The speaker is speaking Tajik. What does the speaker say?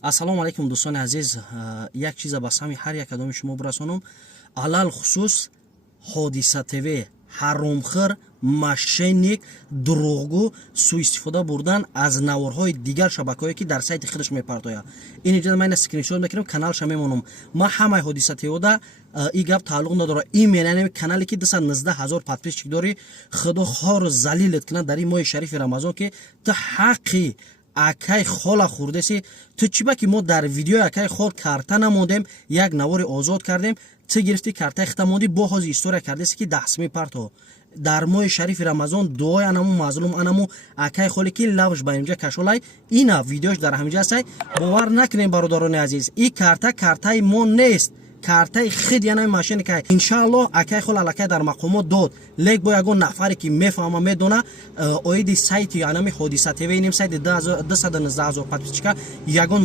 ассалому алайкум дӯстони азиз, як чиза ба сами ҳар як кадоми шумо бирасонам. алал хусус ҳодиса тв ҳаромхӯр, мошенник, дурӯғгӯ суистифода бурдан аз наворҳои дигар шабакаҳое ки дар сайти худаш мепартояд. Ин иҷода ман скриншот мекунам, каналша мемонам. ман ҳамаи ҳодиса твда и гап тааллуқ надора. ин менанем канале ки 219,000 подписчик дори. худо хоро залилет кунад дар ин моҳи шарифи рамазон ки ту ҳаққи акай хола хурдеси. ту чиба ки мо дар видеои акай хол карта намудем, як навори озод кардем, ту гирифти картаи хитамоди бо ҳози история кардеси ки дастми парто дар моҳи шарифи рамазон дуои анаму мазлум анаму акай холе ки лавш ба инҷа кашолай ина видеош дар ҳамҷа сай. бовар накунем бародарони азиз, и картаи мо нест, картаи хид янами мошенникай. иншааллоҳ акай хол алакай дар мақомот дод, лек бо ягон нафаре ки мефаҳма медона оиди сайти янами ҳодиса тв, иним сайти 219,000 подписчика ягон